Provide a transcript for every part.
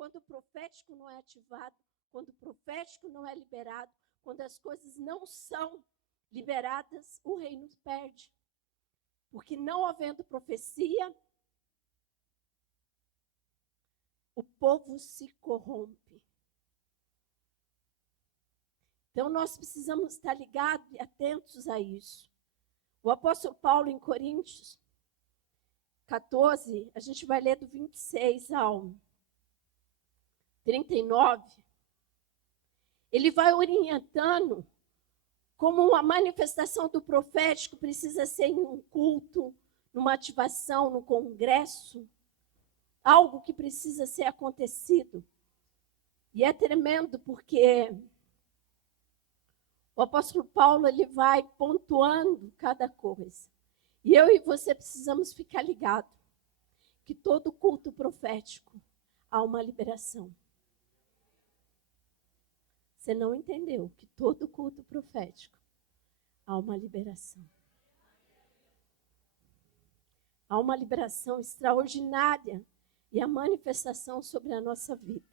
quando o profético não é ativado, quando o profético não é liberado, quando as coisas não são liberadas, o reino perde. Porque não havendo profecia, o povo se corrompe. Então, nós precisamos estar ligados e atentos a isso. O apóstolo Paulo, em Coríntios 14, a gente vai ler do 26 ao 39, ele vai orientando como uma manifestação do profético precisa ser em um culto, numa ativação, num congresso, algo que precisa ser acontecido. E é tremendo porque o apóstolo Paulo ele vai pontuando cada coisa. E eu e você precisamos ficar ligados que todo culto profético há uma liberação. Você não entendeu que todo culto profético há uma liberação. Há uma liberação extraordinária e a manifestação sobre a nossa vida.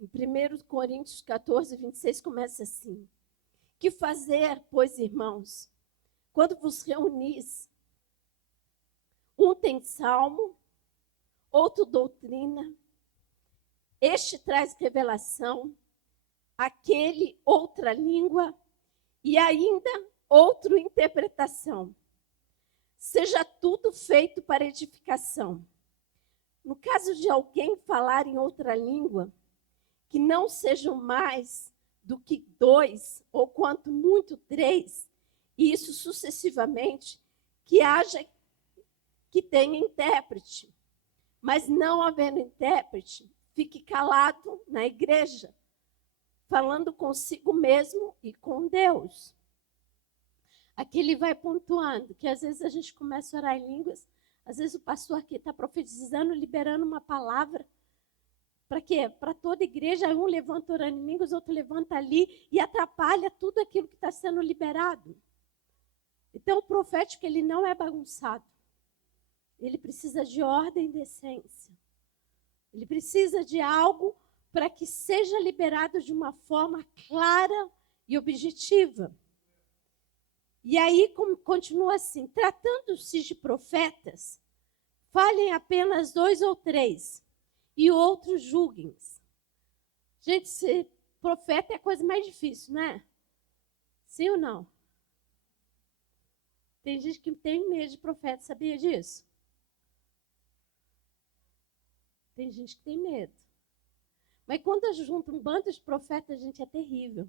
Em 1 Coríntios 14, 26 começa assim: que fazer, pois, irmãos, quando vos reunis? Um tem salmo, outro doutrina, este traz revelação, aquele outra língua e ainda outra interpretação. Seja tudo feito para edificação. No caso de alguém falar em outra língua, que não sejam mais do que 2, ou quanto muito 3, e isso sucessivamente, que haja que tenha intérprete. Mas não havendo intérprete, fique calado na igreja, falando consigo mesmo e com Deus. Aqui ele vai pontuando que às vezes a gente começa a orar em línguas, às vezes o pastor aqui está profetizando, liberando uma palavra. Para quê? Para toda igreja, um levanta orando em línguas, outro levanta ali e atrapalha tudo aquilo que está sendo liberado. Então o profético ele não é bagunçado. Ele precisa de ordem e decência. Ele precisa de algo para que seja liberado de uma forma clara e objetiva. E aí continua assim: tratando-se de profetas, falem apenas 2 ou 3, e outros julguem. Gente, ser profeta é a coisa mais difícil, não é? Sim ou não? Tem gente que tem medo de profeta, sabia disso? Tem gente que tem medo. Mas quando junta um bando de profetas, gente, é terrível.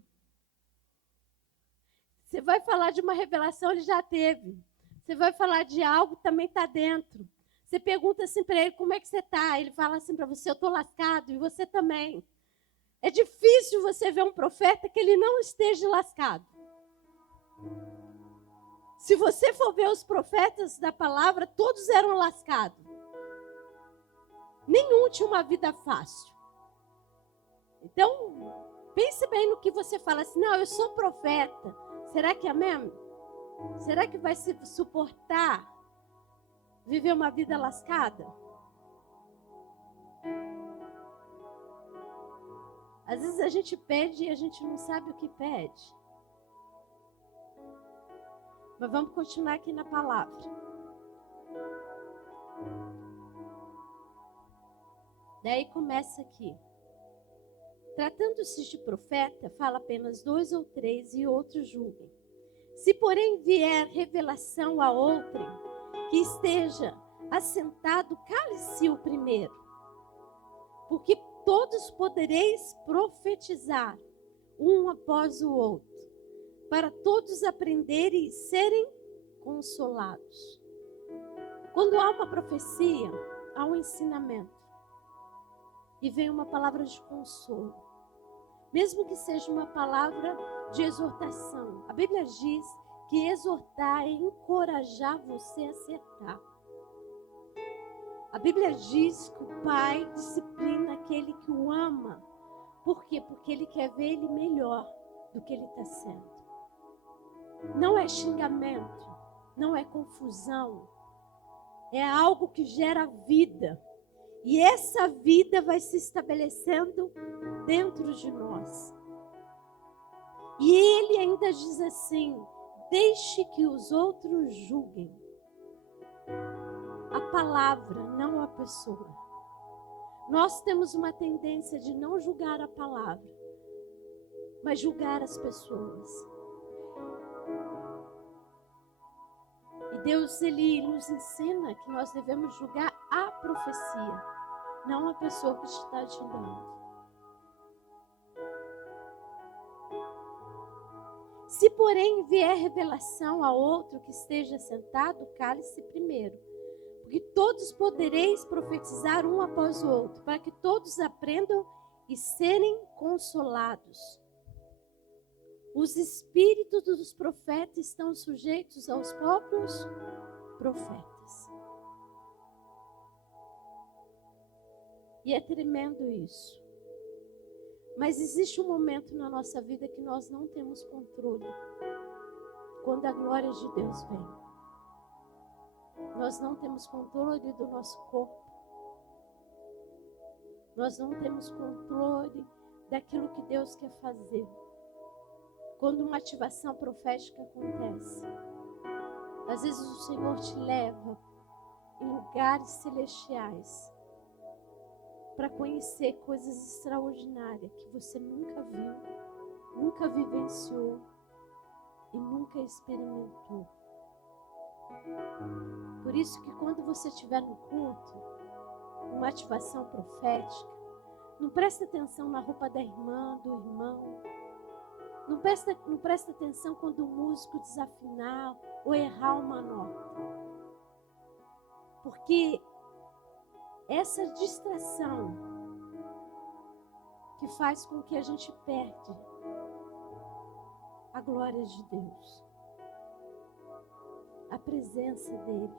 Você vai falar de uma revelação, ele já teve. Você vai falar de algo, também está dentro. Você pergunta assim para ele, como é que você está? Ele fala assim para você, eu estou lascado, e você também. É difícil você ver um profeta que ele não esteja lascado. Se você for ver os profetas da palavra, todos eram lascados. Nenhum tinha uma vida fácil. Então, pense bem no que você fala assim, não, eu sou profeta. Será que é mesmo? Será que vai se suportar viver uma vida lascada? Às vezes a gente pede e a gente não sabe o que pede. Mas vamos continuar aqui na palavra. Daí começa aqui. Tratando-se de profeta, fala apenas 2 ou 3 e outros julguem. Se, porém, vier revelação a outrem, que esteja assentado, cale-se o primeiro. Porque todos podereis profetizar, um após o outro, para todos aprenderem e serem consolados. Quando há uma profecia, há um ensinamento. E vem uma palavra de consolo. Mesmo que seja uma palavra de exortação. A Bíblia diz que exortar é encorajar você a acertar. A Bíblia diz que o pai disciplina aquele que o ama. Por quê? Porque ele quer ver ele melhor do que ele está sendo. Não é xingamento, não é confusão. É algo que gera vida. E essa vida vai se estabelecendo dentro de nós. E ele ainda diz assim: deixe que os outros julguem. A palavra, não a pessoa. Nós temos uma tendência de não julgar a palavra, mas julgar as pessoas. E Deus, ele nos ensina que nós devemos julgar a profecia, não a pessoa que está te dando. Se, porém, vier revelação a outro que esteja sentado, cale-se primeiro. Porque todos podereis profetizar um após o outro, para que todos aprendam e serem consolados. Os espíritos dos profetas estão sujeitos aos próprios profetas. E é tremendo isso. Mas existe um momento na nossa vida que nós não temos controle. Quando a glória de Deus vem. Nós não temos controle do nosso corpo. Nós não temos controle daquilo que Deus quer fazer. Quando uma ativação profética acontece, às vezes o Senhor te leva em lugares celestiais para conhecer coisas extraordinárias que você nunca viu, nunca vivenciou e nunca experimentou. Por isso que quando você estiver no culto, uma ativação profética, não presta atenção na roupa da irmã, do irmão. Não presta atenção quando o músico desafinar ou errar uma nota. Porque essa distração que faz com que a gente perde a glória de Deus, a presença dele.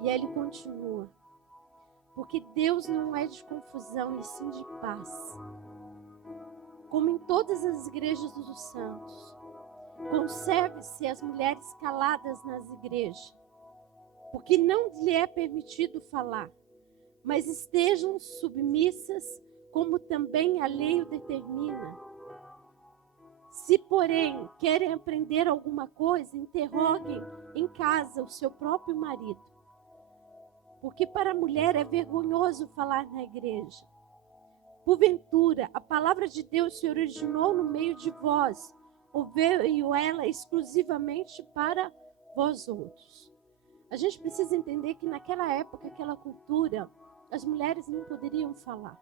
E aí ele continua: porque Deus não é de confusão, e sim de paz. Como em todas as igrejas dos santos, conserve-se as mulheres caladas nas igrejas, porque não lhe é permitido falar, mas estejam submissas, como também a lei o determina. Se, porém, querem aprender alguma coisa, interroguem em casa o seu próprio marido. Porque para a mulher é vergonhoso falar na igreja. Porventura, a palavra de Deus se originou no meio de vós, ou veio ela exclusivamente para vós outros? A gente precisa entender que naquela época, aquela cultura, as mulheres não poderiam falar.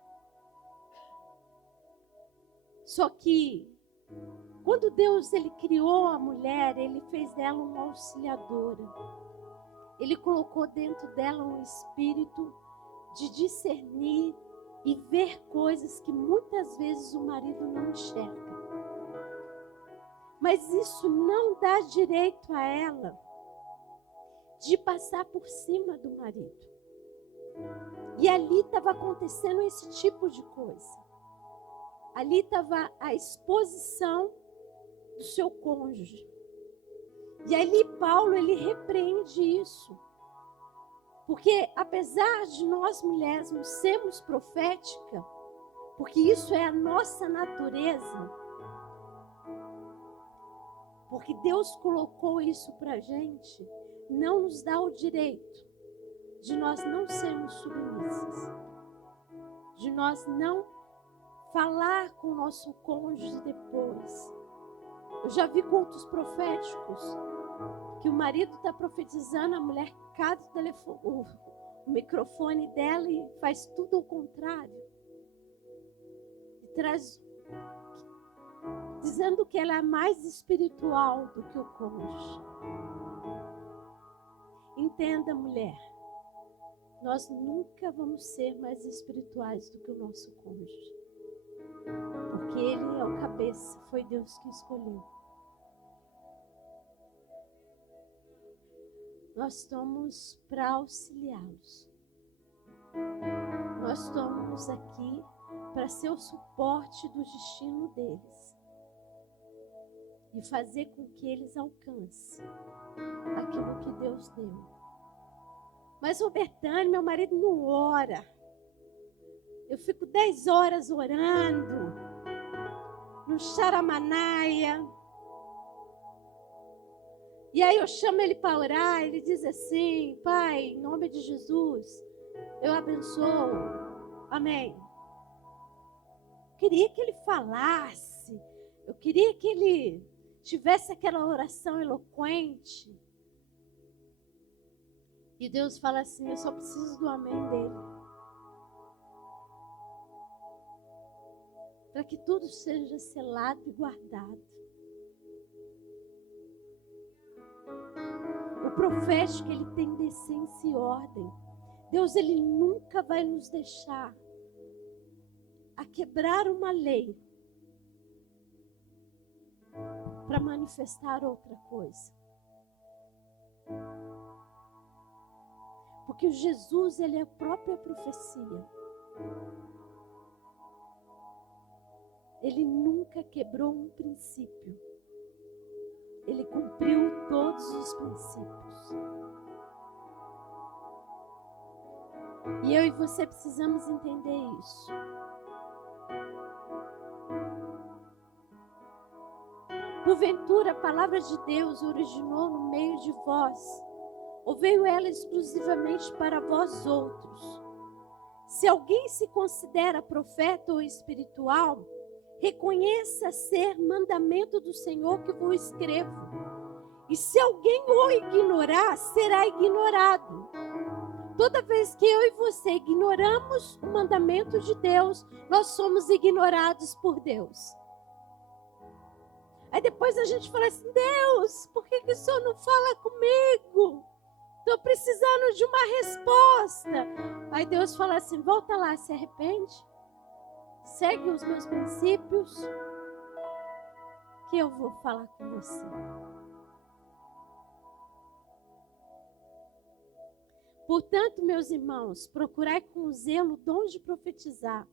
Só que, quando Deus ele criou a mulher, ele fez dela uma auxiliadora. Ele colocou dentro dela um espírito de discernir e ver coisas que muitas vezes o marido não enxerga. Mas isso não dá direito a ela de passar por cima do marido. E ali estava acontecendo esse tipo de coisa. Ali estava a exposição do seu cônjuge. E ali Paulo, ele repreende isso. Porque apesar de nós mulheres sermos proféticas, porque isso é a nossa natureza, porque Deus colocou isso pra gente, não nos dá o direito de nós não sermos submissas, de nós não falar com o nosso cônjuge depois. Eu já vi cultos proféticos que o marido está profetizando, a mulher cata o microfone dela e faz tudo o contrário. E traz, dizendo que ela é mais espiritual do que o cônjuge. Entenda, mulher, nós nunca vamos ser mais espirituais do que o nosso cônjuge. Porque ele é o cabeça, foi Deus que escolheu. Nós estamos para auxiliá-los. Nós estamos aqui para ser o suporte do destino deles. E fazer com que eles alcancem aquilo que Deus deu. Mas, Robertane, meu marido não ora. Eu fico 10 horas orando, no Xaramanaia. E aí eu chamo ele para orar, ele diz assim: Pai, em nome de Jesus, eu abençoo. Amém. Eu queria que ele falasse, eu queria que ele tivesse aquela oração eloquente. E Deus fala assim: eu só preciso do amém dele. Para que tudo seja selado e guardado. O profético, ele tem decência e ordem. Deus, ele nunca vai nos deixar a quebrar uma lei para manifestar outra coisa. Porque o Jesus, ele é a própria profecia. Ele nunca quebrou um princípio. Ele cumpriu todos os princípios. E eu e você precisamos entender isso. Porventura, a palavra de Deus originou no meio de vós, ou veio ela exclusivamente para vós outros? Se alguém se considera profeta ou espiritual, reconheça ser mandamento do Senhor que vos escrevo. E se alguém o ignorar, será ignorado. Toda vez que eu e você ignoramos o mandamento de Deus, nós somos ignorados por Deus. Aí depois a gente fala assim: Deus, por que o Senhor não fala comigo? Estou precisando de uma resposta. Aí Deus fala assim: volta lá, se arrepende. Segue os meus princípios, que eu vou falar com você. Portanto, meus irmãos, procurai com zelo o dom de profetizar,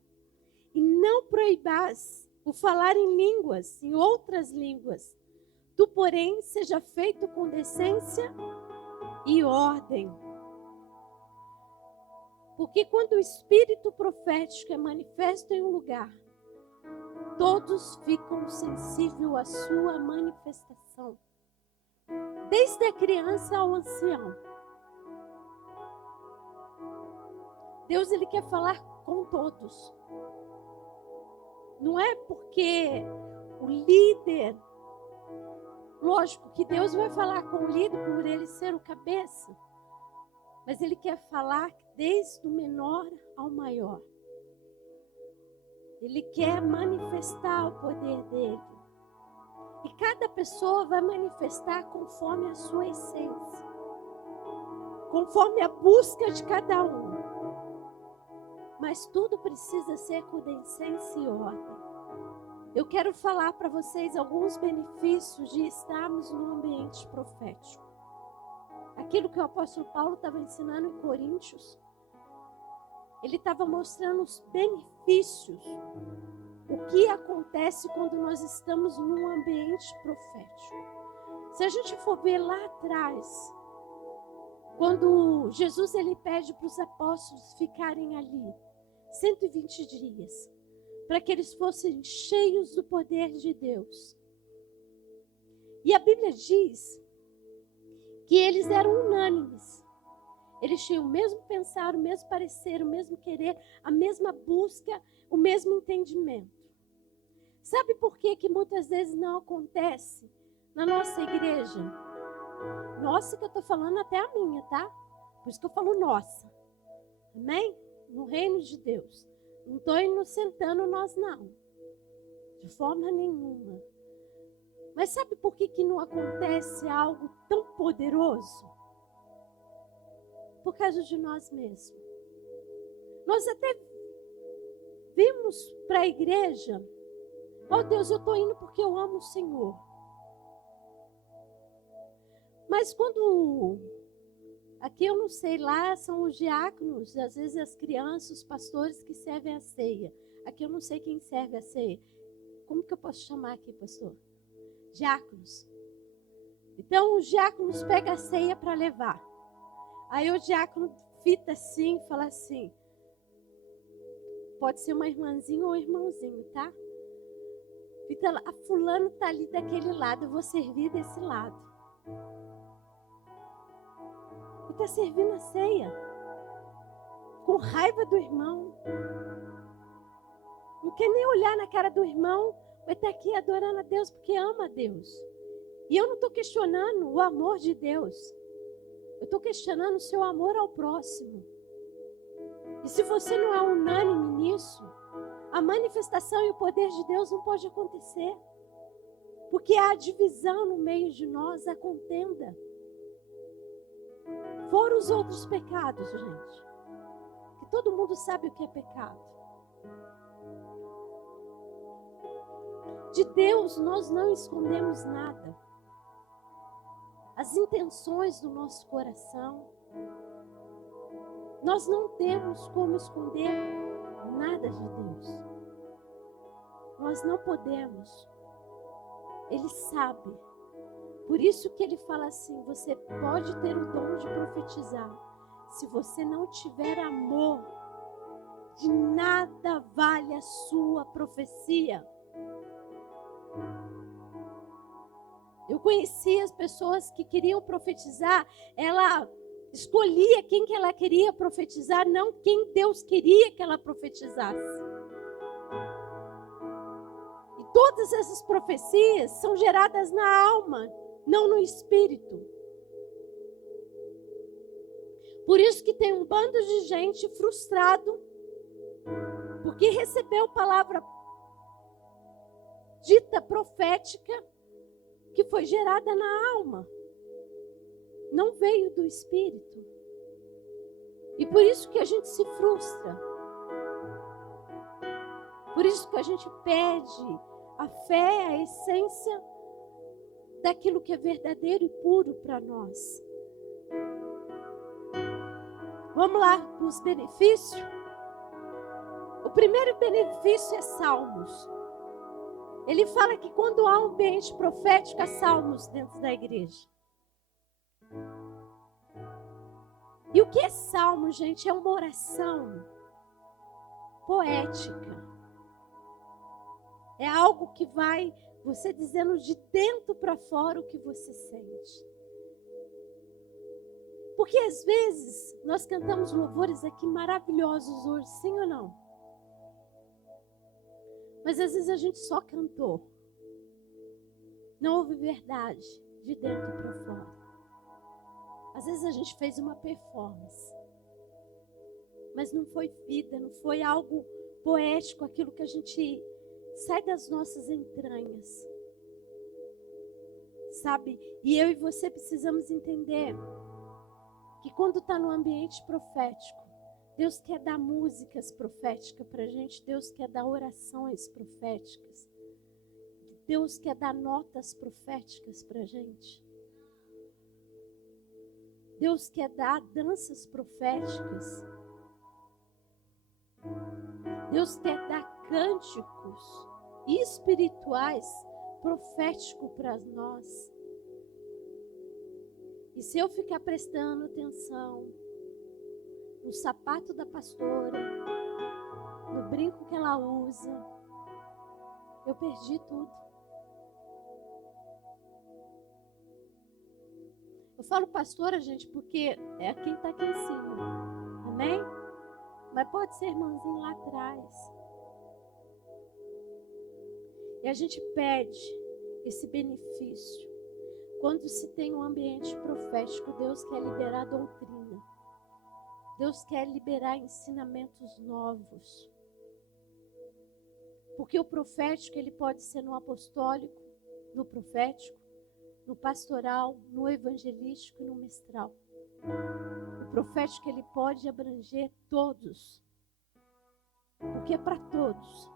e não proibais o falar em línguas, em outras línguas. Tu, porém, seja feito com decência e ordem. Porque quando o espírito profético é manifesto em um lugar, todos ficam sensíveis à sua manifestação, desde a criança ao ancião. Deus, ele quer falar com todos. Não é porque o líder, lógico que Deus vai falar com o líder por ele ser o cabeça, mas ele quer falar desde o menor ao maior. Ele quer manifestar o poder dele. E cada pessoa vai manifestar conforme a sua essência, conforme a busca de cada um. Mas tudo precisa ser com decência e ordem. Eu quero falar para vocês alguns benefícios de estarmos no ambiente profético. Aquilo que o apóstolo Paulo estava ensinando em Coríntios, ele estava mostrando os benefícios, o que acontece quando nós estamos num ambiente profético. Se a gente for ver lá atrás, quando Jesus ele pede para os apóstolos ficarem ali 120 dias, para que eles fossem cheios do poder de Deus. E a Bíblia diz que eles eram unânimes. Eles tinham o mesmo pensar, o mesmo parecer, o mesmo querer, a mesma busca, o mesmo entendimento. Sabe por que muitas vezes não acontece na nossa igreja? Nossa, que eu estou falando até a minha, tá? Por isso que eu falo nossa. Amém? No reino de Deus. Não estou inocentando nós, não. De forma nenhuma. Mas sabe por que não acontece algo tão poderoso? Por causa de nós mesmos. Nós até vimos para a igreja: oh Deus, eu estou indo porque eu amo o Senhor. Mas quando, aqui eu não sei, lá são os diáconos, às vezes as crianças, os pastores que servem a ceia. Aqui eu não sei quem serve a ceia. Como que eu posso chamar aqui, pastor? Diáconos. Então os diáconos pegam a ceia para levar. Aí o diácono fita assim e fala assim, pode ser uma irmãzinha ou um irmãozinho, tá? Fita lá, a fulano tá ali daquele lado, eu vou servir desse lado. E tá servindo a ceia. Com raiva do irmão. Não quer nem olhar na cara do irmão, vai estar aqui adorando a Deus porque ama a Deus. E eu não estou questionando o amor de Deus. Eu estou questionando o seu amor ao próximo. E se você não é unânime nisso, a manifestação e o poder de Deus não pode acontecer. Porque há divisão no meio de nós, há contenda. Fora os outros pecados, gente. Que todo mundo sabe o que é pecado. De Deus nós não escondemos nada. As intenções do nosso coração, nós não temos como esconder nada de Deus. Nós não podemos. Ele sabe. Por isso que ele fala assim, você pode ter o dom de profetizar. Se você não tiver amor, de nada vale a sua profecia. Eu conhecia as pessoas que queriam profetizar, ela escolhia quem que ela queria profetizar, não quem Deus queria que ela profetizasse. E todas essas profecias são geradas na alma, não no espírito. Por isso que tem um bando de gente frustrado, porque recebeu palavra dita profética, que foi gerada na alma, não veio do espírito. E por isso que a gente se frustra. Por isso que a gente perde a fé, a essência daquilo que é verdadeiro e puro para nós. Vamos lá para os benefícios? O primeiro benefício é Salmos. Ele fala que quando há um ambiente profético, há salmos dentro da igreja. E o que é salmo, gente? É uma oração poética. É algo que vai você dizendo de dentro para fora o que você sente. Porque às vezes nós cantamos louvores aqui maravilhosos hoje, sim ou não? Mas às vezes a gente só cantou. Não houve verdade de dentro para fora. Às vezes a gente fez uma performance. Mas não foi vida, não foi algo poético, aquilo que a gente sai das nossas entranhas. Sabe? E eu e você precisamos entender que quando está no ambiente profético, Deus quer dar músicas proféticas para a gente. Deus quer dar orações proféticas. Deus quer dar notas proféticas para a gente. Deus quer dar danças proféticas. Deus quer dar cânticos espirituais proféticos para nós. E se eu ficar prestando atenção no sapato da pastora, no brinco que ela usa, eu perdi tudo. Eu falo pastora, gente, porque é quem está aqui em cima. Amém? Mas pode ser irmãzinho lá atrás. E a gente pede esse benefício. Quando se tem um ambiente profético, Deus quer liberar doutrina. Deus quer liberar ensinamentos novos. Porque o profético, ele pode ser no apostólico, no profético, no pastoral, no evangelístico e no mestral. O profético, ele pode abranger todos. Porque é para todos.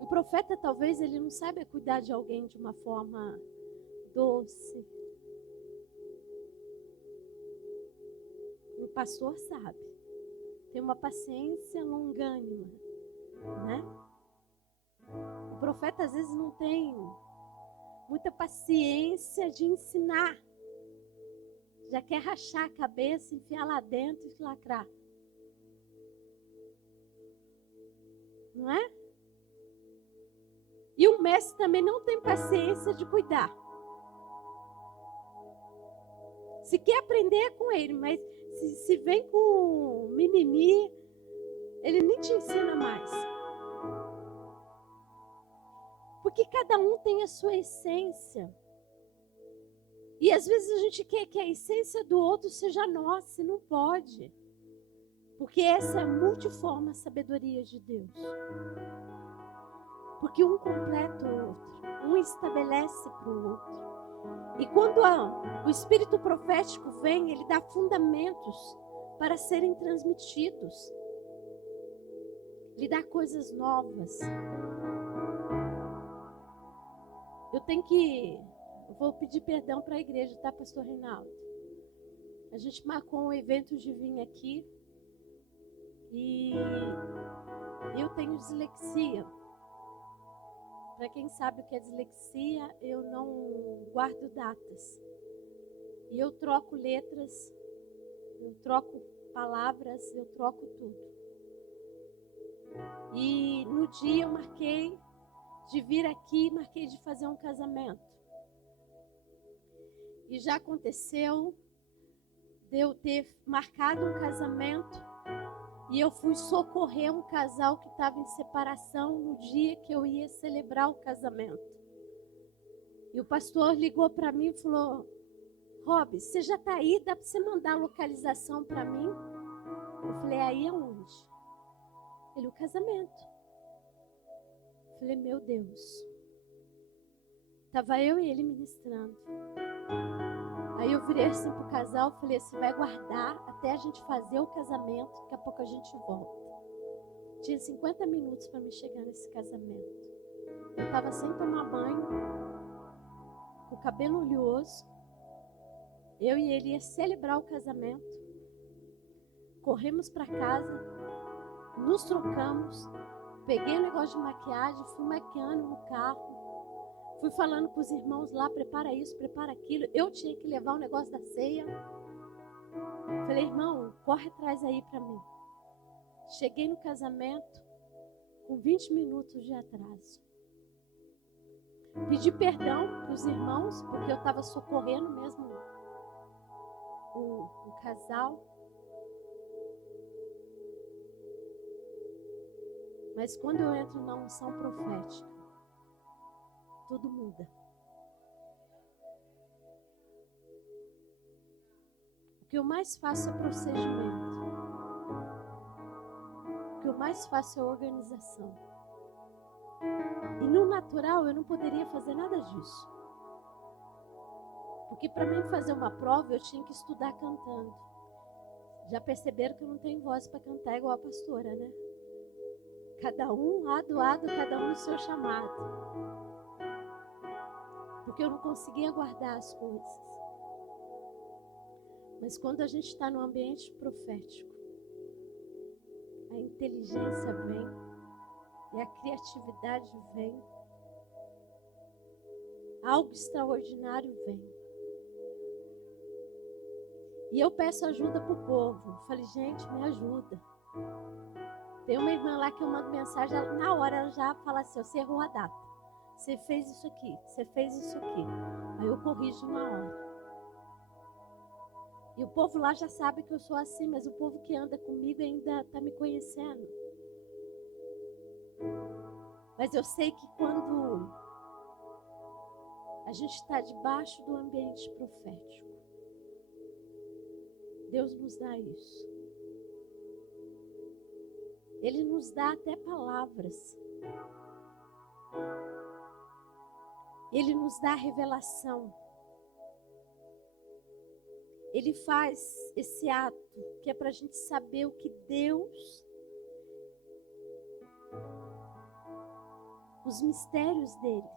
O profeta, talvez, ele não saiba cuidar de alguém de uma forma doce. O pastor sabe. Tem uma paciência longânima, né? O profeta às vezes não tem muita paciência de ensinar. já quer rachar a cabeça, enfiar lá dentro e lacrar. Não é? E o mestre também não tem paciência de cuidar. Se quer aprender é com ele, mas se vem com mimimi, ele nem te ensina mais. Porque cada um tem a sua essência. E às vezes a gente quer que a essência do outro seja nossa, e não pode. Porque essa é a multiforme sabedoria de Deus. Porque um completa o outro, um estabelece para o outro. E quando o espírito profético vem, ele dá fundamentos para serem transmitidos. Ele dá coisas novas. Eu vou pedir perdão para a igreja, tá, pastor Reinaldo? A gente marcou um evento de vir aqui e eu tenho dislexia. Para quem sabe o que é dislexia, eu não guardo datas. E eu troco letras, eu troco palavras, eu troco tudo. E no dia eu marquei de vir aqui, marquei de fazer um casamento. E já aconteceu de eu ter marcado um casamento e eu fui socorrer um casal que estava em separação no dia que eu ia celebrar o casamento. E o pastor ligou para mim e falou: Rob, você já está aí? Dá para você mandar a localização para mim? Eu falei: aí aonde? Ele: o casamento. Eu falei: meu Deus. Estava eu e ele ministrando. Aí eu virei assim pro casal, falei: você vai guardar até a gente fazer o casamento, daqui a pouco a gente volta. Tinha 50 minutos para me chegar nesse casamento. Eu estava sem tomar banho, com o cabelo oleoso. Eu e ele ia celebrar o casamento. Corremos para casa, nos trocamos, peguei o negócio de maquiagem, fui maquiando no carro. Fui falando com os irmãos lá: prepara isso, prepara aquilo. Eu tinha que levar o negócio da ceia. Falei: irmão, corre atrás aí para mim. Cheguei no casamento com 20 minutos de atraso. Pedi perdão para os irmãos, porque eu estava socorrendo mesmo um casal. Mas quando eu entro na unção profética, tudo muda. O que eu mais faço é procedimento. O que eu mais faço é organização. E no natural eu não poderia fazer nada disso. Porque para mim fazer uma prova eu tinha que estudar cantando. Já perceberam que eu não tenho voz para cantar igual a pastora, né? Cada um lado, cada um no seu chamado. Porque eu não conseguia guardar as coisas. Mas quando a gente está no ambiente profético, a inteligência vem e a criatividade vem. Algo extraordinário vem. E eu peço ajuda para o povo. Falei: gente, me ajuda. Tem uma irmã lá que eu mando mensagem, na hora ela já fala assim: você errou a data. Você fez isso aqui, você fez isso aqui. Aí eu corrijo na hora. E o povo lá já sabe que eu sou assim, mas o povo que anda comigo ainda está me conhecendo. Mas eu sei que quando a gente está debaixo do ambiente profético, Deus nos dá isso. Ele nos dá até palavras. Ele nos dá revelação. Ele faz esse ato que é para a gente saber o que Deus, os mistérios dele,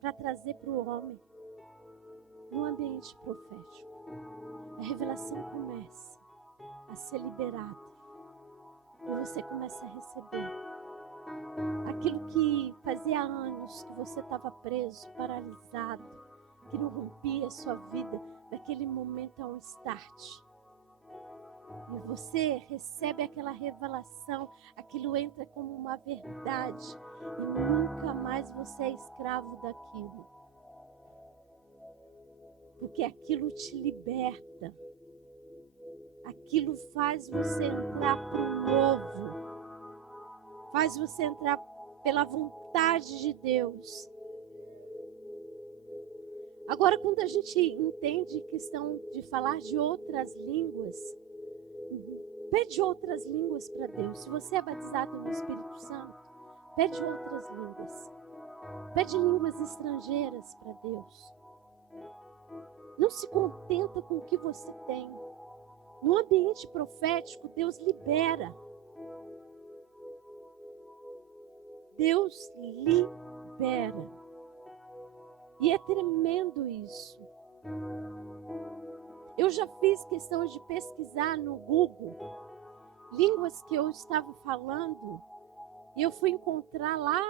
para trazer para o homem no ambiente profético. A revelação começa a ser liberada e você começa a receber aquilo que fazia anos que você estava preso, paralisado, Aquilo rompia a sua vida. Naquele momento é um start. E você recebe aquela revelação, aquilo entra como uma verdade. E nunca mais você é escravo daquilo. Porque aquilo te liberta. Aquilo faz você entrar para o novo. Faz você entrar pela vontade de Deus. Agora, quando a gente entende questão de falar de outras línguas, pede outras línguas para Deus. Se você é batizado no Espírito Santo, pede outras línguas. Pede línguas estrangeiras para Deus. Não se contenta com o que você tem. No ambiente profético, Deus libera. Deus libera. E é tremendo isso. Eu já fiz questão de pesquisar no Google línguas que eu estava falando e eu fui encontrar lá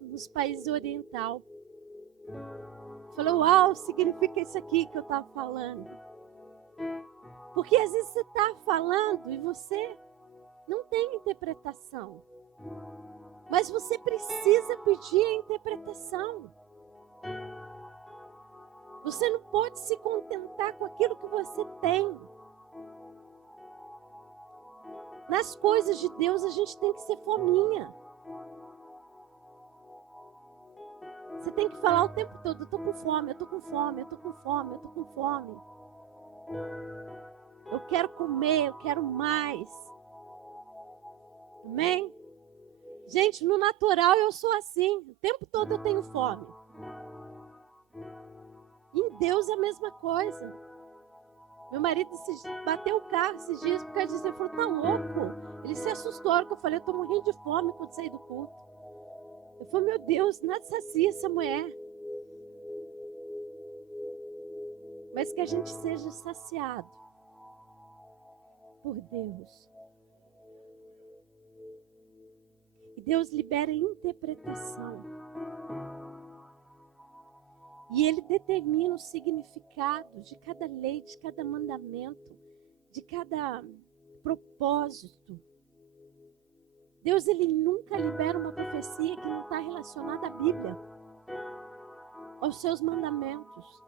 nos países orientais. Falei, uau, significa isso aqui que eu estava falando. Porque às vezes você está falando e você não tem interpretação. Mas você precisa pedir a interpretação. Você não pode se contentar com aquilo que você tem. Nas coisas de Deus a gente tem que ser fominha. Você tem que falar o tempo todo, eu estou com fome, eu estou com fome, eu estou com fome, eu estou com fome. Eu quero comer, eu quero mais. Amém? Gente, no natural eu sou assim. O tempo todo eu tenho fome. Em Deus é a mesma coisa. Meu marido bateu o carro esses dias por causa disso. Ele falou, tá louco? Ele se assustou. A hora que eu falei, eu tô morrendo de fome quando saí do culto. Eu falei, meu Deus, nada sacia essa mulher. Mas que a gente seja saciado por Deus. E Deus libera interpretação. E Ele determina o significado de cada lei, de cada mandamento, de cada propósito. Deus, Ele nunca libera uma profecia que não está relacionada à Bíblia, aos seus mandamentos.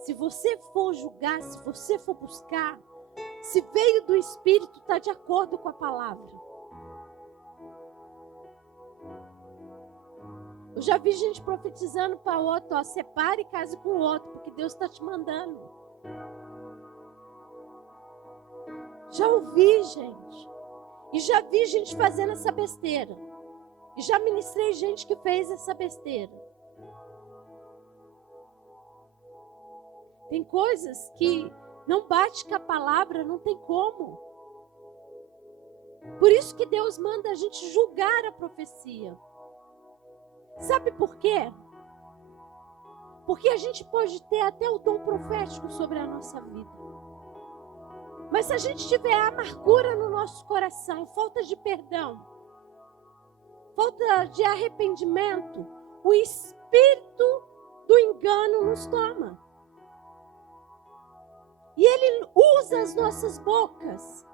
Se você for julgar, se você for buscar, se veio do Espírito, está de acordo com a palavra. Eu já vi gente profetizando para outro, ó, separe e case com o outro, porque Deus está te mandando. Já ouvi, gente. E já vi gente fazendo essa besteira. E já ministrei gente que fez essa besteira. Tem coisas que não bate com a palavra, não tem como. Por isso que Deus manda a gente julgar a profecia. Sabe por quê? Porque a gente pode ter até o dom profético sobre a nossa vida. Mas se a gente tiver amargura no nosso coração, falta de perdão, falta de arrependimento, o espírito do engano nos toma. E ele usa as nossas bocas,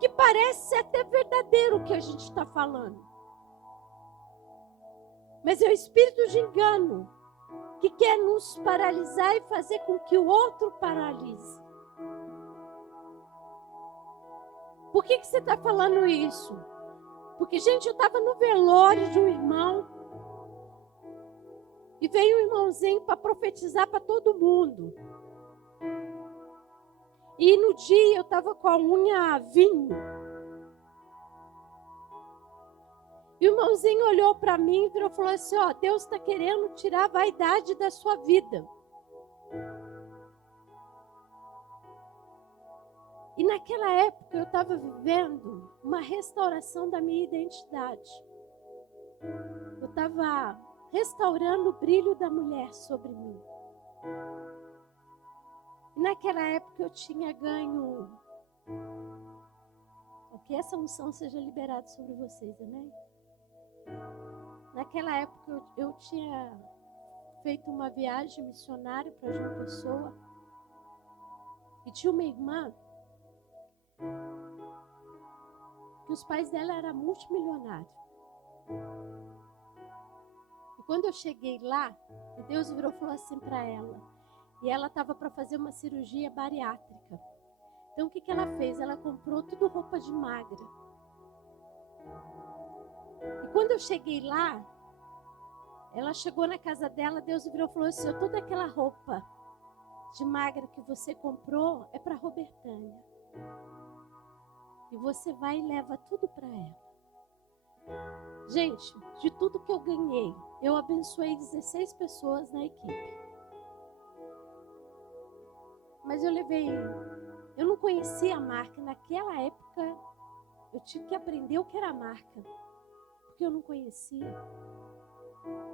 que parece até verdadeiro o que a gente está falando. Mas é o espírito de engano que quer nos paralisar e fazer com que o outro paralise. Por que você está falando isso? Porque, gente, eu estava no velório de um irmão e veio um irmãozinho para profetizar para todo mundo. E no dia eu estava com a unha vinho. E o irmãozinho olhou para mim e falou assim, ó, Deus está querendo tirar a vaidade da sua vida. E naquela época eu estava vivendo uma restauração da minha identidade. Eu estava restaurando o brilho da mulher sobre mim. E naquela época eu tinha ganho... Que essa unção seja liberada sobre vocês, amém? Naquela época eu tinha feito uma viagem missionária para João Pessoa. E tinha uma irmã que os pais dela eram multimilionários. E quando eu cheguei lá, Deus virou e falou assim para ela. E ela estava para fazer uma cirurgia bariátrica. Então o que ela fez? Ela comprou tudo roupa de magra. E quando eu cheguei lá, ela chegou na casa dela, Deus virou e falou assim, toda aquela roupa de magra que você comprou é para Robertânia. E você vai e leva tudo para ela. Gente, de tudo que eu ganhei, eu abençoei 16 pessoas na equipe. Mas eu não conhecia a marca. Naquela época, eu tive que aprender o que era a marca. Porque eu não conhecia.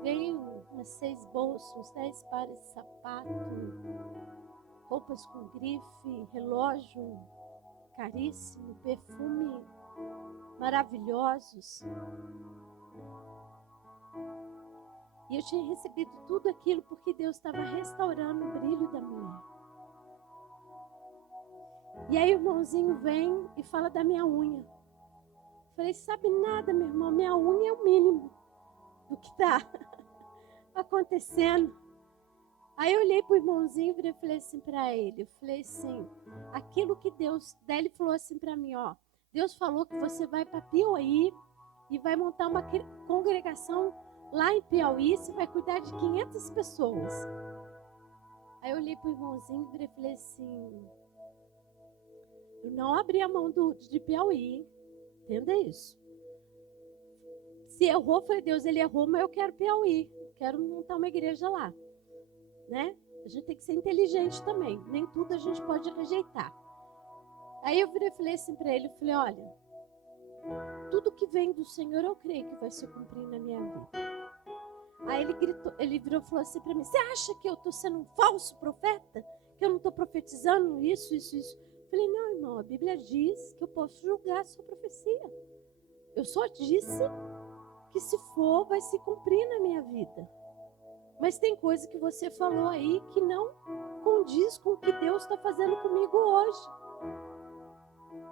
Ganhei umas 6 bolsas, uns 10 pares de sapato, roupas com grife, relógio caríssimo, perfume maravilhosos. E eu tinha recebido tudo aquilo porque Deus estava restaurando o brilho da mulher. E aí o irmãozinho vem e fala da minha unha. Falei, sabe nada, meu irmão, minha unha é o mínimo do que está acontecendo. Aí eu olhei para o irmãozinho e falei assim para ele, eu falei assim, aquilo que Deus, daí ele falou assim para mim, ó, Deus falou que você vai para Piauí e vai montar uma congregação lá em Piauí, você vai cuidar de 500 pessoas. Aí eu olhei para o irmãozinho e falei assim, eu não abri a mão de Piauí, entenda isso. Se errou, foi Deus, ele errou, mas eu quero Piauí, quero montar uma igreja lá. Né? A gente tem que ser inteligente também. Nem tudo a gente pode rejeitar. Aí eu virei e falei assim para ele, eu falei, olha, tudo que vem do Senhor eu creio que vai se cumprir na minha vida. Aí ele gritou, ele virou e falou assim para mim, você acha que eu estou sendo um falso profeta? Que eu não estou profetizando isso? Eu falei, não, irmão, a Bíblia diz que eu posso julgar a sua profecia. Eu só disse que se for, vai se cumprir na minha vida. Mas tem coisa que você falou aí que não condiz com o que Deus está fazendo comigo hoje.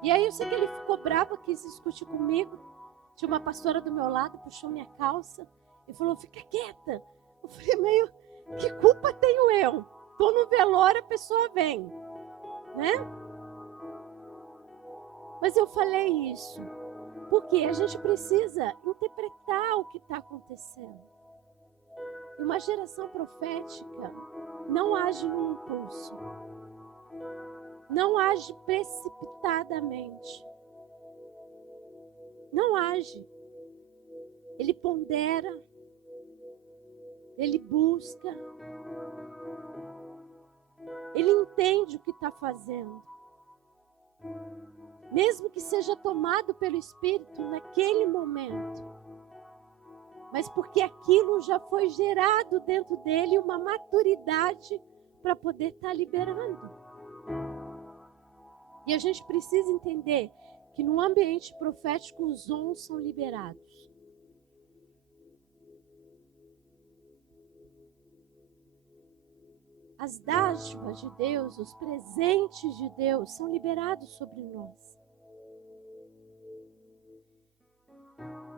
E aí eu sei que ele ficou bravo, quis discutir comigo. Tinha uma pastora do meu lado, puxou minha calça e falou, fica quieta. Eu falei, meio, que culpa tenho eu? Estou no velório, a pessoa vem. Né? Mas eu falei isso porque a gente precisa interpretar o que está acontecendo. Uma geração profética não age no impulso, não age precipitadamente, não age. Ele pondera, ele busca, ele entende o que está fazendo. Mesmo que seja tomado pelo Espírito naquele momento. Mas porque aquilo já foi gerado dentro dele uma maturidade para poder estar liberando. E a gente precisa entender que no ambiente profético os dons são liberados. As dádivas de Deus, os presentes de Deus são liberados sobre nós.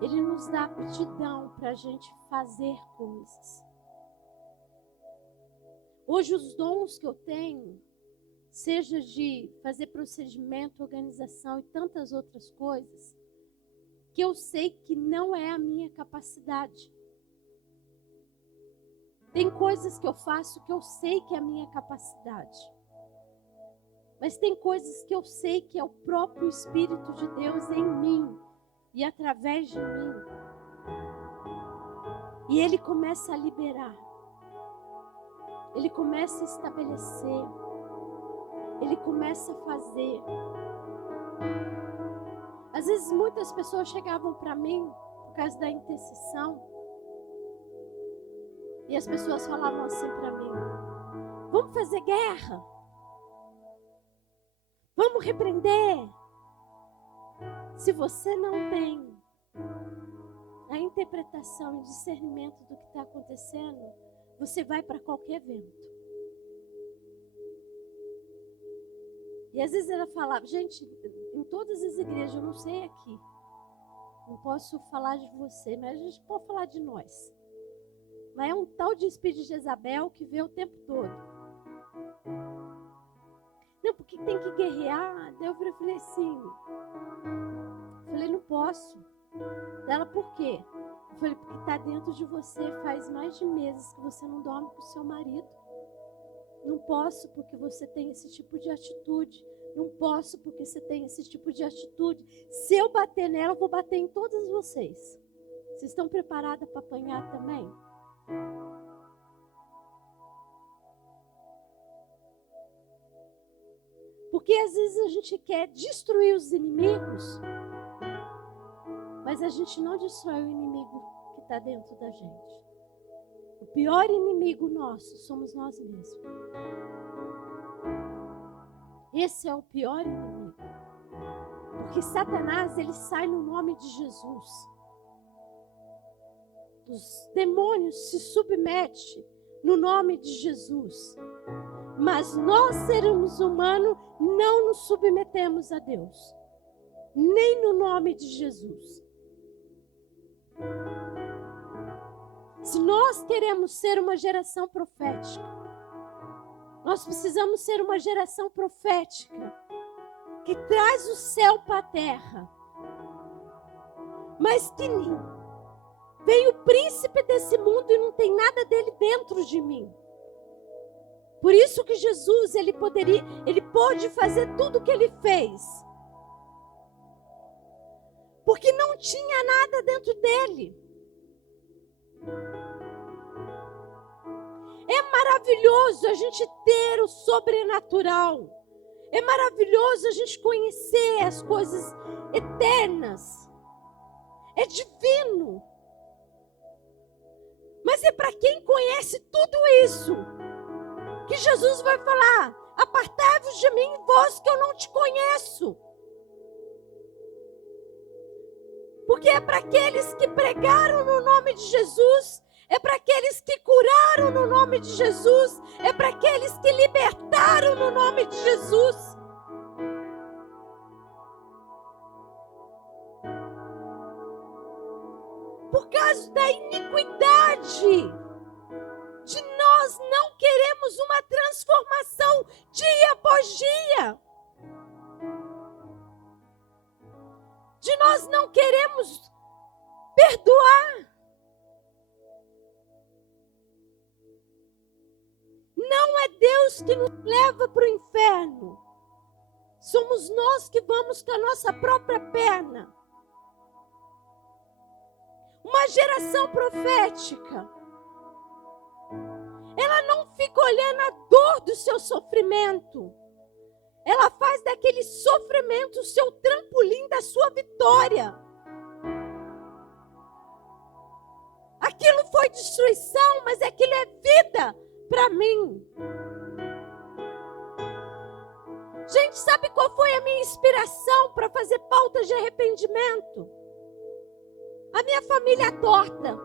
Ele nos dá aptidão para a gente fazer coisas. Hoje os dons que eu tenho, seja de fazer procedimento, organização e tantas outras coisas, que eu sei que não é a minha capacidade. Tem coisas que eu faço que eu sei que é a minha capacidade. Mas tem coisas que eu sei que é o próprio Espírito de Deus em mim. E através de mim. E ele começa a liberar. Ele começa a estabelecer. Ele começa a fazer. Às vezes muitas pessoas chegavam para mim por causa da intercessão. E as pessoas falavam assim para mim, vamos fazer guerra. Vamos repreender. Se você não tem a interpretação e discernimento do que está acontecendo, você vai para qualquer vento. E às vezes ela falava, gente, em todas as igrejas, eu não sei aqui, não posso falar de você, mas a gente pode falar de nós. Mas é um tal de espírito de Jezabel que vê o tempo todo. Não, porque tem que guerrear. Daí eu falei assim, não posso. Dela, por quê? Eu falei, porque está dentro de você, faz mais de meses que você não dorme com o seu marido. Não posso porque você tem esse tipo de atitude. Não posso porque você tem esse tipo de atitude. Se eu bater nela, eu vou bater em todas vocês. Vocês estão preparadas para apanhar também? Porque às vezes a gente quer destruir os inimigos, mas a gente não destrói o inimigo que está dentro da gente. O pior inimigo nosso somos nós mesmos. Esse é o pior inimigo. Porque Satanás, ele sai no nome de Jesus. Os demônios se submetem no nome de Jesus. Mas nós, seres humanos, não nos submetemos a Deus. Nem no nome de Jesus. Se nós queremos ser uma geração profética, nós precisamos ser uma geração profética que traz o céu para a terra. Mas que vem o príncipe desse mundo e não tem nada dele dentro de mim. Por isso que Jesus, ele pôde fazer tudo o que ele fez. Porque não tinha nada dentro dele. É maravilhoso a gente ter o sobrenatural. É maravilhoso a gente conhecer as coisas eternas. É divino. Mas é para quem conhece tudo isso que Jesus vai falar: apartai-vos de mim, vós que eu não te conheço. Porque é para aqueles que pregaram no nome de Jesus, é para aqueles que curaram no nome de Jesus, é para aqueles que libertaram no nome de Jesus. Por causa da iniquidade de nós não queremos uma transformação dia após dia. De nós não queremos perdoar. Não é Deus que nos leva para o inferno. Somos nós que vamos com a nossa própria perna. Uma geração profética, ela não fica olhando a dor do seu sofrimento. Ela faz daquele sofrimento o seu trampolim da sua vitória. Aquilo foi destruição, mas aquilo é vida para mim. Gente, sabe qual foi a minha inspiração para fazer pautas de arrependimento? A minha família torta.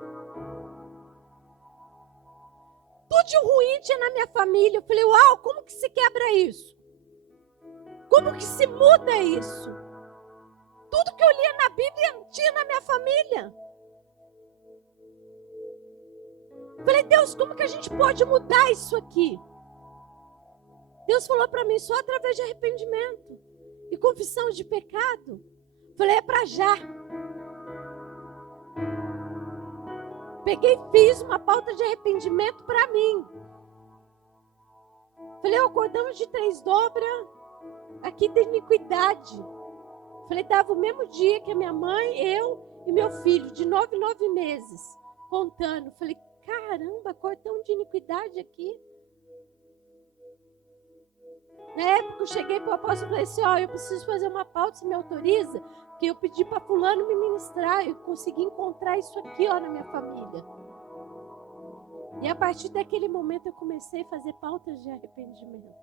Tudo de ruim tinha na minha família. Eu falei, uau, como que se quebra isso? Como que se muda isso? Tudo que eu lia na Bíblia tinha na minha família. Falei, Deus, como que a gente pode mudar isso aqui? Deus falou para mim, só através de arrependimento e confissão de pecado. Falei, é para já. Peguei e fiz uma pauta de arrependimento para mim. Falei, acordamos de 3 dobras aqui de iniquidade. Falei, dava o mesmo dia que a minha mãe, eu e meu filho, de 9 em 9 meses, contando. Falei, caramba, cordão de iniquidade aqui. Na época eu cheguei para o apóstolo e falei assim, eu preciso fazer uma pauta, você me autoriza? Porque eu pedi para fulano me ministrar, eu consegui encontrar isso aqui na minha família. E a partir daquele momento eu comecei a fazer pautas de arrependimento.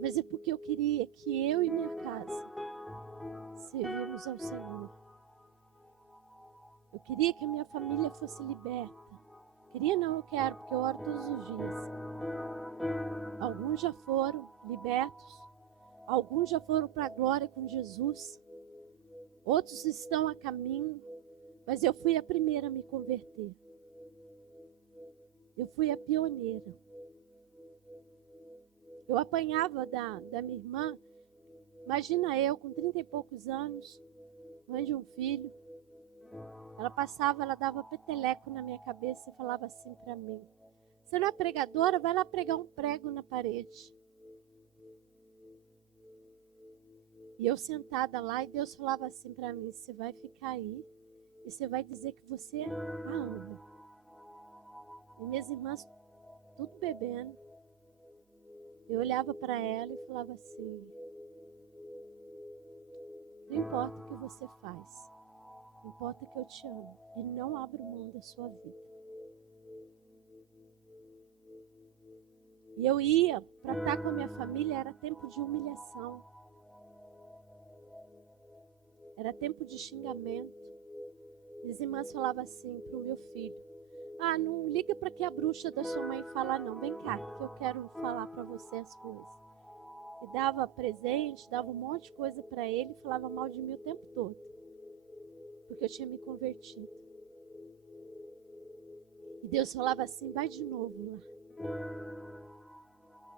Mas é porque eu queria que eu e minha casa servimos ao Senhor. Eu queria que a minha família fosse liberta. Queria não, eu quero, porque eu oro todos os dias. Alguns já foram libertos. Alguns já foram para a glória com Jesus. Outros estão a caminho. Mas eu fui a primeira a me converter. Eu fui a pioneira. Eu apanhava da minha irmã. Imagina eu, com 30 e poucos anos, mãe de um filho. Ela passava, ela dava peteleco na minha cabeça e falava assim para mim: você não é pregadora? Vai lá pregar um prego na parede. E eu sentada lá e Deus falava assim para mim: você vai ficar aí e você vai dizer que você a ama. E minhas irmãs tudo bebendo. Eu olhava para ela e falava assim: não importa o que você faz, importa que eu te amo e não abro mão da sua vida. E eu ia para estar com a minha família, era tempo de humilhação. Era tempo de xingamento. As irmãs falavam assim para o meu filho: ah, não liga para que a bruxa da sua mãe fala não, vem cá, que eu quero falar para você as coisas. E dava presente, dava um monte de coisa para ele e falava mal de mim o tempo todo. Porque eu tinha me convertido. E Deus falava assim: vai de novo lá.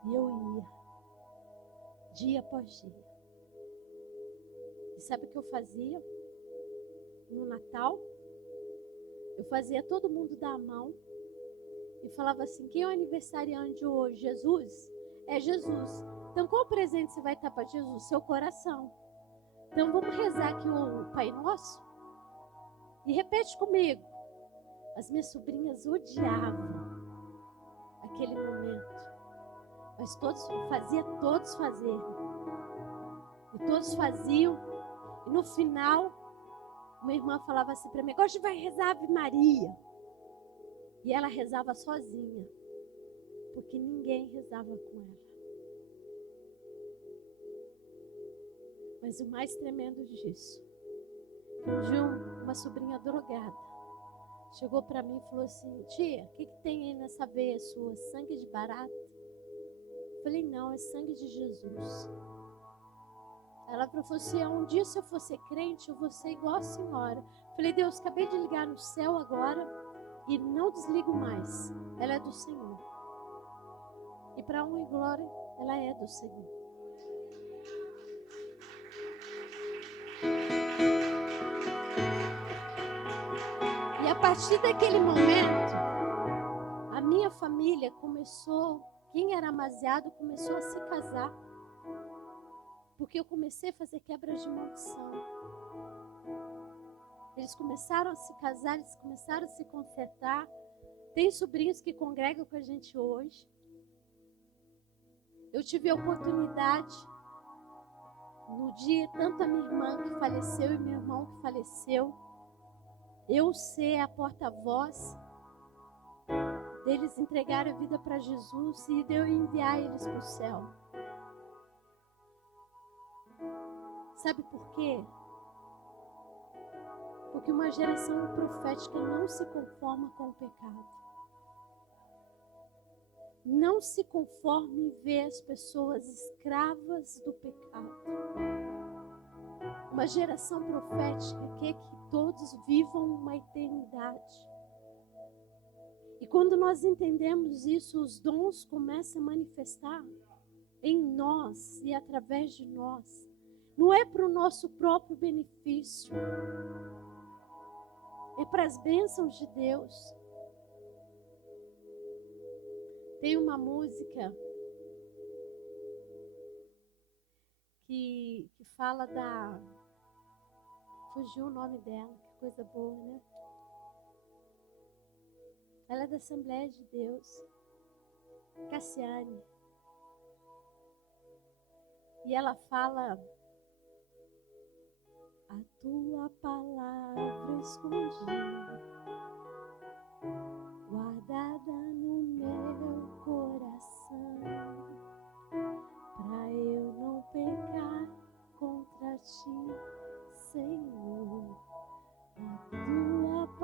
E eu ia, dia após dia. E sabe o que eu fazia? No Natal, eu fazia todo mundo dar a mão e falava assim: quem é o aniversariante de hoje? Jesus? É Jesus. Então qual presente você vai dar para Jesus? Seu coração. Então vamos rezar aqui o Pai Nosso? E repete comigo. As minhas sobrinhas odiavam aquele momento. Mas fazia todos fazerem. E todos faziam. E no final, uma irmã falava assim para mim: agora a gente vai rezar Ave Maria. E ela rezava sozinha. Porque ninguém rezava com ela. Mas o mais tremendo disso, um dia uma sobrinha drogada chegou para mim e falou assim: tia, o que tem aí nessa veia sua? Sangue de barata? Eu falei: não, é sangue de Jesus. Ela falou assim: um dia se eu for ser crente, eu vou ser igual a senhora. Eu falei: Deus, acabei de ligar no céu agora e não desligo mais. Ela é do Senhor. E para honra e glória, ela é do Senhor. E a partir daquele momento, a minha família começou, quem era amaziado começou a se casar. Porque eu comecei a fazer quebras de maldição. Eles começaram a se casar, eles começaram a se consertar. Tem sobrinhos que congregam com a gente hoje. Eu tive a oportunidade, no dia, tanto a minha irmã que faleceu e meu irmão que faleceu, eu ser a porta-voz deles entregarem a vida para Jesus e de eu enviar eles para o céu. Sabe por quê? Porque uma geração profética não se conforma com o pecado. Não se conforma em ver as pessoas escravas do pecado. Uma geração profética quer que todos vivam uma eternidade. E quando nós entendemos isso, os dons começam a manifestar em nós e através de nós. Não é para o nosso próprio benefício. É para as bênçãos de Deus. Tem uma música que fala da... Fugiu o nome dela, que coisa boa, né? Ela é da Assembleia de Deus. Cassiane. E ela fala: a tua palavra escondida, guardada no meu coração, pra eu não pecar contra ti, Senhor. A tua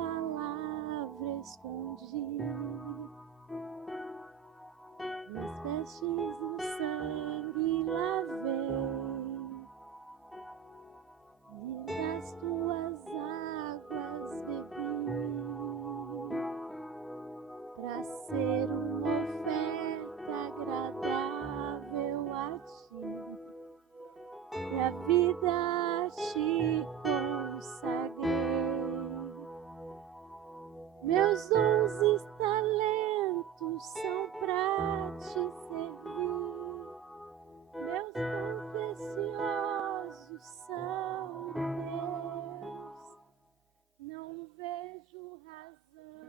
Meus dons e talentos são pra te servir. Meus dons preciosos são teus. Não vejo razão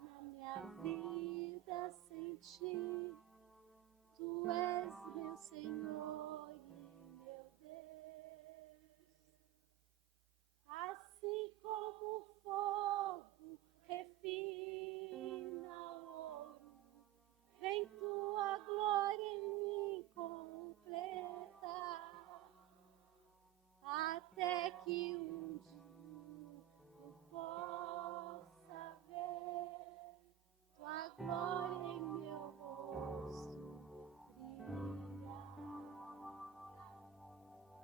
na minha vida sem ti. Tu és meu Senhor e meu Deus. Assim como o fogo refina o ouro, vem tua glória em mim completa, até que um dia eu possa ver tua glória em meu rosto brilhar.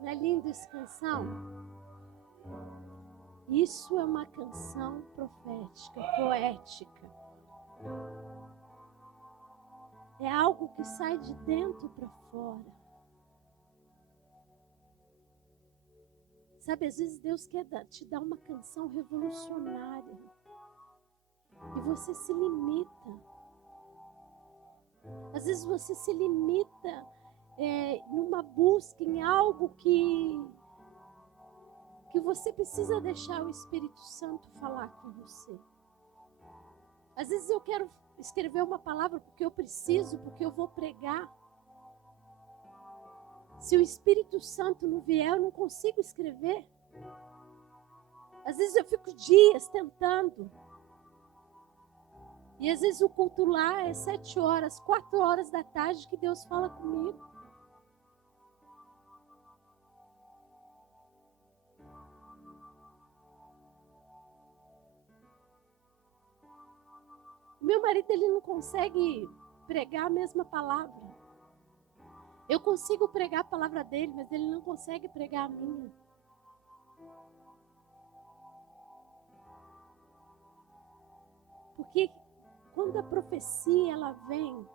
Não é linda essa canção? Isso é uma canção profética, poética. É algo que sai de dentro para fora. Sabe, às vezes Deus quer te dar uma canção revolucionária. E você se limita. Às vezes você se limita numa busca em algo que você precisa deixar o Espírito Santo falar com você. Às vezes eu quero escrever uma palavra porque eu preciso, porque eu vou pregar. Se o Espírito Santo não vier, eu não consigo escrever. Às vezes eu fico dias tentando. E às vezes o culto lá é 7 horas, 4 horas da tarde que Deus fala comigo. Meu marido, ele não consegue pregar a mesma palavra. Eu consigo pregar a palavra dele, mas ele não consegue pregar a minha. Porque quando a profecia ela vem,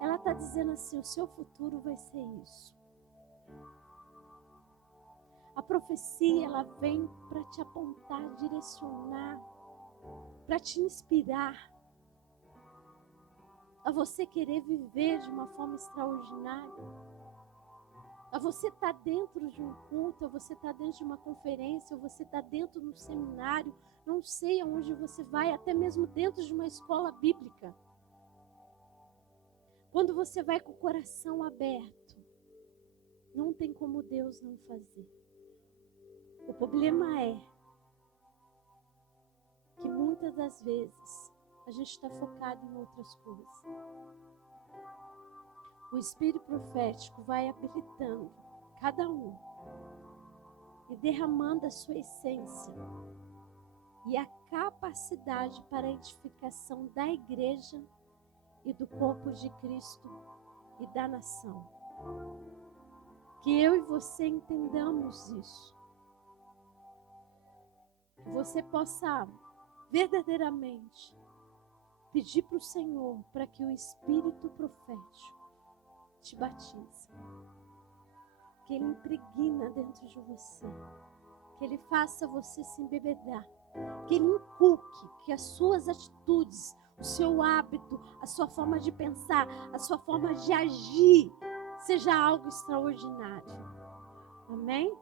ela está dizendo assim, o seu futuro vai ser isso. A profecia ela vem para te apontar, direcionar, para te inspirar a você querer viver de uma forma extraordinária, a você estar dentro de um culto, a você estar dentro de uma conferência, a você estar dentro de um seminário, não sei aonde você vai, até mesmo dentro de uma escola bíblica. Quando você vai com o coração aberto, não tem como Deus não fazer. O problema é que muitas das vezes a gente está focado em outras coisas. O Espírito profético vai habilitando cada um e derramando a sua essência e a capacidade para a edificação da igreja e do corpo de Cristo e da nação. Que eu e você entendamos isso. Que você possa verdadeiramente pedir para o Senhor para que o Espírito profético te batize. Que Ele impregna dentro de você. Que Ele faça você se embebedar. Que Ele inculque que as suas atitudes, o seu hábito, a sua forma de pensar, a sua forma de agir, seja algo extraordinário. Amém?